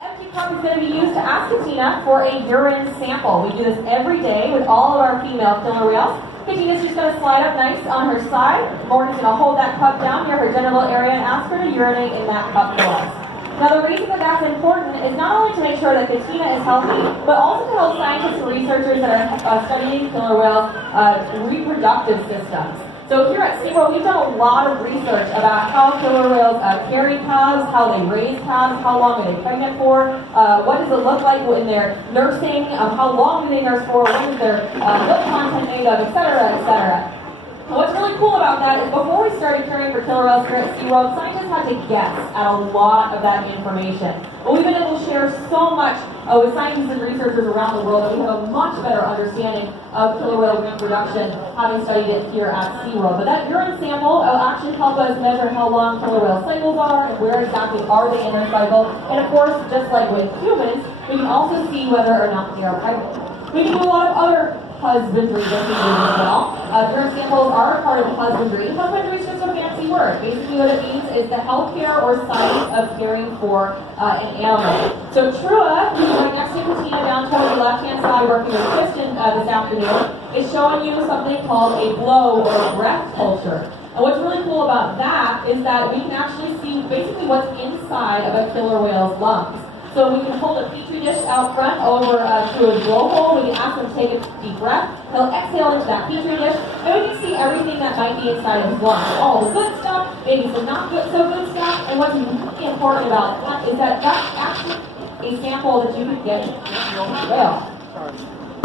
Empty cup is going to be used to ask Katina for a urine sample. We do this every day with all of our female killer whales. Katina's just going to slide up nice on her side. Morgan's going to hold that cup down near her genital area and ask her to urinate in that cup for us. Now the reason that that's important is not only to make sure that Katina is healthy, but also to help scientists and researchers that are studying killer whales' reproductive systems. So here at SeaWorld, we've done a lot of research about how killer whales carry calves, how they raise calves, how long are they pregnant for, what does it look like when they're nursing, how long do they nurse for, what is their milk content made of, etc., etc. And what's really cool about that is before we started caring for killer whales here at SeaWorld, scientists had to guess at a lot of that information. But we've been able to share so much with scientists and researchers around the world that we have a much better understanding of killer whale reproduction, having studied it here at SeaWorld. But that urine sample will actually help us measure how long killer whale cycles are and where exactly are they in their cycle. And of course, just like with humans, we can also see whether or not they are pregnant. We can do a lot of other husbandry behaviors as well. Urine samples are a part of husbandry. Husbandry is just a fancy word. Basically what it means is the healthcare or science of caring for an animal. So Trua, who's right next to Katina down toward the left-hand side working with Kristen this afternoon, is showing you something called a blow or breath culture. And what's really cool about that is that we can actually see basically what's inside of a killer whale's lungs. So we can hold a petri dish out front over to a blowhole. We can ask him to take a deep breath. He'll exhale into that petri dish, and we can see everything that might be inside of his lungs. All the good stuff, maybe some not good, so good stuff. And what's really important about that is that that's actually a sample that you could get from a whale.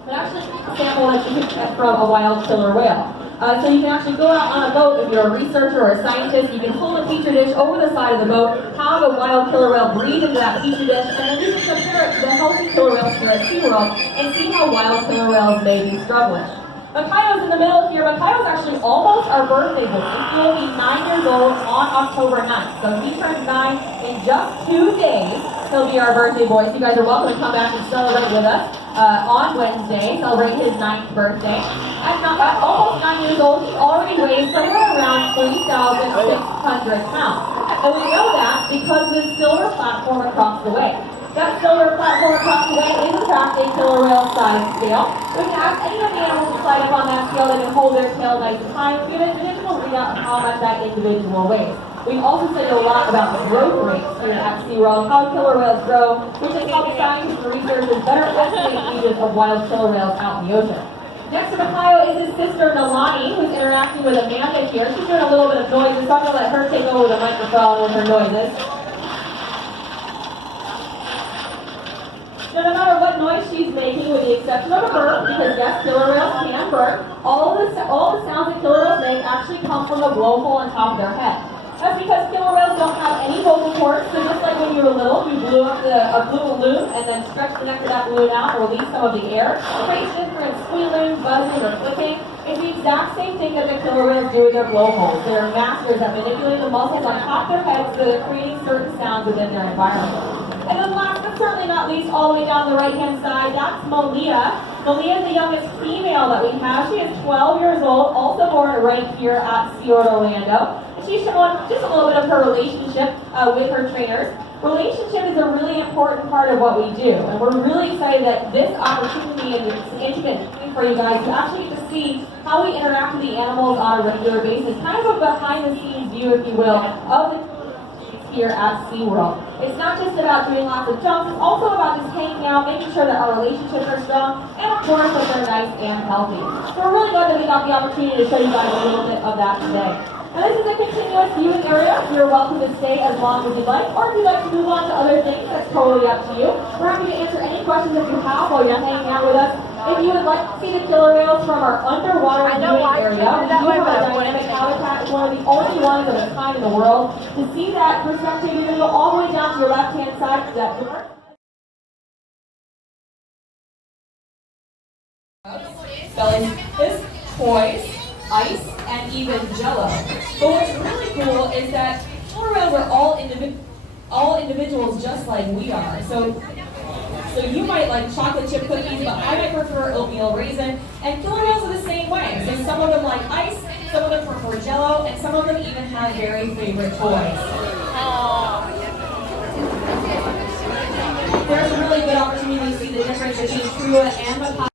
It's actually a sample that you could get from a wild killer whale. So you can actually go out on a boat if you're a researcher or a scientist. You can hold a petri dish over the side of the boat, have a wild killer whale breathe into that petri dish, and then you can compare it to the healthy killer whales here at SeaWorld and see how wild killer whales may be struggling. Makayo's in the middle here. Makayo's actually almost our birthday boy. He will be 9 years old on October 9th. So if he turns 9 in just 2 days, he'll be our birthday boy. So you guys are welcome to come back and celebrate with us on Wednesday, celebrate his 9th birthday. At almost 9 years old, he already weighs somewhere around 3,600 pounds. And we know that because of this silver platform across the way. That silver platform across the way is in fact a killer whale size scale. We can ask any of the animals to slide up on that scale. They can hold their tail nice and high and give an individual readout of how much that individual weighs. We also study a lot about growth rates here at SeaWorld, how killer whales grow, which has helped scientists and researchers better estimate ages of wild killer whales out in the ocean. Next to Makayo is his sister Nalani, who's interacting with Amanda here. She's doing a little bit of noises, so I'm going to let her take over the microphone with her noises. No matter what noise she's making, with the exception of a burp, because yes, killer whales can burp, all the sounds that killer whales make actually come from the blowhole on top of their head. That's because killer whales don't have any vocal cords, so just like when you were little, you blew up a balloon and then stretched the neck of that balloon out and released some of the air, creates different squealing, buzzing, or clicking. It's the exact same thing that the killer whales do with their blowholes. They're masters at manipulating the muscles on top of their heads so they're creating certain sounds within their environment. And then last but certainly not least, all the way down the right-hand side, that's Malia. Malia is the youngest female that we have. She is 12 years old, also born right here at SeaWorld Orlando. And she's showing just a little bit of her relationship with her trainers. Relationship is a really important part of what we do, and we're really excited that this opportunity and this intimate thing for you guys to actually get to see how we interact with the animals on a regular basis, kind of a behind-the-scenes view, if you will, of the here at SeaWorld. It's not just about doing lots of jumps, it's also about just hanging out, making sure that our relationships are strong, and of course that they're nice and healthy. So we're really glad that we got the opportunity to show you guys a little bit of that today. Now this is a continuous viewing area. You're welcome to stay as long as you'd like, or if you'd like to move on to other things, that's totally up to you. We're happy to answer any questions that you have while you're hanging out with us. If you would like to see the killer whales from our underwater viewing area, we do have a dynamic habitat. It's one of the only ones of its kind in the world. To see that perspective, you're going to go all the way down to your left-hand side to that door. Spelling is pois, ice, and even jello. But what's really cool is that killer whales are all individuals just like we are. So you might like chocolate chip cookies, but I might prefer oatmeal raisin. And killer whales are the same way. So some of them like ice, some of them prefer jello, and some of them even have very favorite toys. Trua, and Mapai.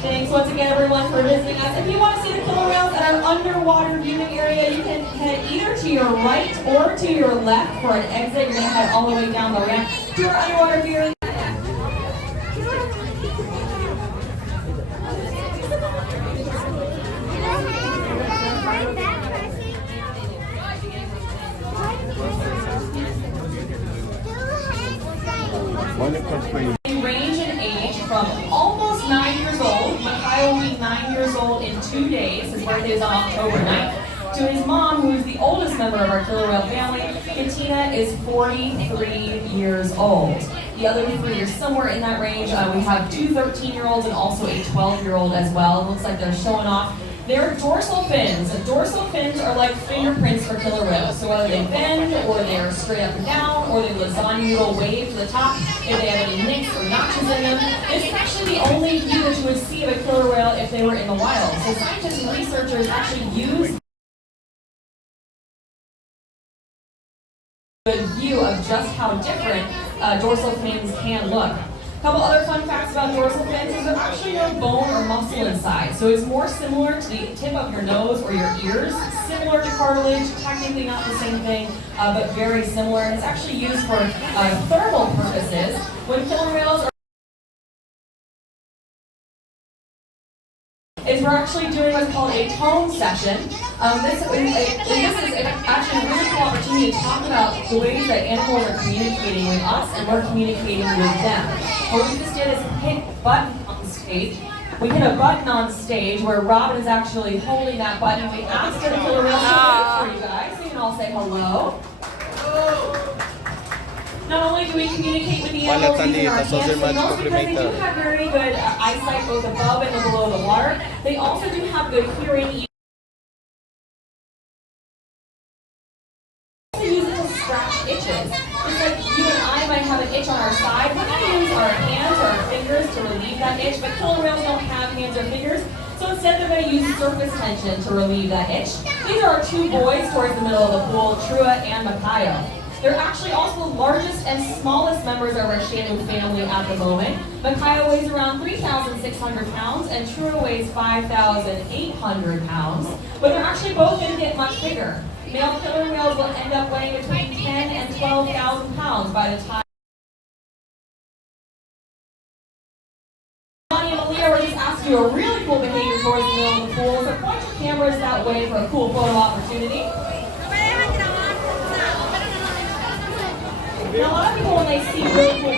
Thanks once again, everyone, for visiting us. If you want to see the killer whales at our underwater viewing area, you can head either to your right or to your left for an exit. You're going to head all the way down the ramp to our underwater viewing. They range in age from almost 9 years old. Makai will be 9 years old in 2 days. His birthday is on October 9th. To his mom, who is the oldest member of our killer whale family, Katina is 43 years old. The other three are somewhere in that range. We have two 13-year-olds and also a 12-year-old as well. It looks like they're showing off their dorsal fins. Dorsal fins are like fingerprints for killer whales. So whether they bend, or they're straight up and down, or they lasagna noodle wave to the top, if they have any nicks or notches in them, this is actually the only view that you would see of a killer whale if they were in the wild. So scientists and researchers actually use a good view of just how different dorsal fins can look. A couple other fun facts about dorsal fins is there's actually no bone or muscle inside. So it's more similar to the tip of your nose or your ears. Similar to cartilage, technically not the same thing, but very similar. And it's actually used for thermal purposes. When killer whales are we're actually doing what's called a tone session. This is actually a really cool opportunity to talk about the ways that animals are communicating with us and we're communicating with them. What we just did is hit a button on stage. We hit a button on stage where Robin is actually holding that button. We asked her to kill a real for you guys, so you can all say hello. Not only do we communicate with the animals using our hands, but also because they do have very good eyesight both above and below the water, they also do have good hearing. We also use it to scratch itches. Just like you and I might have an itch on our side, we're going to use our hands or our fingers to relieve that itch, but killer whales don't have hands or fingers, so instead they're going to use surface tension to relieve that itch. These are our two boys towards the middle of the pool, Trua and Makayo. They're actually also the largest and smallest members of our Shanu family at the moment. Makayo weighs around 3,600 pounds and Trua weighs 5,800 pounds. But they're actually both going to get much bigger. Male killer whales will end up weighing between 10 and 12,000 pounds by the time. Bonnie and Malia were just asked to do a really cool behavior towards the middle of the pool, so point your cameras that way for a cool photo opportunity. Now, a lot of people, when they see really cool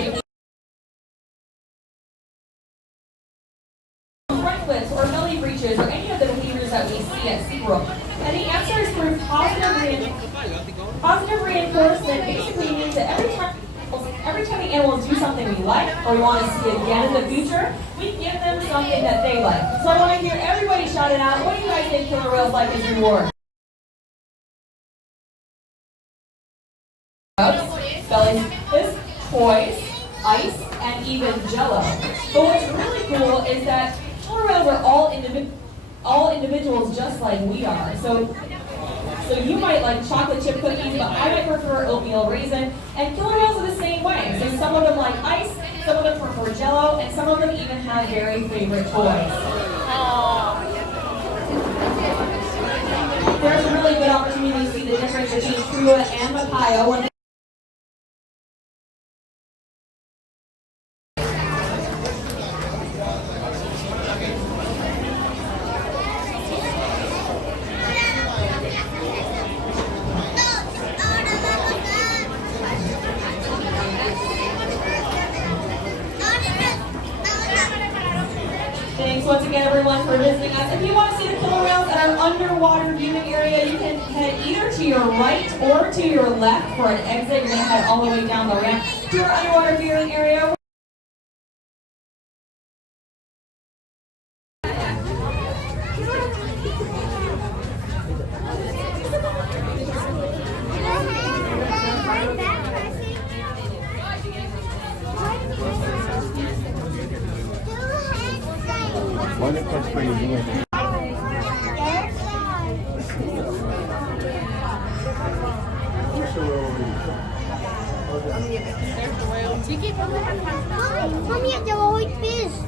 front flips or belly breaches or any of the behaviors that we see at SeaWorld, and the answer is through positive reinforcement. Basically means that every time the animals do something we like or we want to see again in the future, we give them something that they like. So I want to hear everybody shout it out. What do you guys think killer whales like as reward? Belly is pois, ice, and even jello. But what's really cool is that killer whales are all individuals just like we are. So you might like chocolate chip cookies, but I might prefer oatmeal raisin. And killer whales are the same way. So some of them like ice, some of them prefer jello, and some of them even have very favorite toys. There's a really good opportunity to see the difference between Trua and Makayo. Thanks once again, everyone, for visiting us. If you want to see the killer whales at our underwater viewing area, you can head either to your right or to your left for an exit. You're going to head all the way down the ramp to our underwater viewing area. other parts for you doing? Mommy, yo voy fish.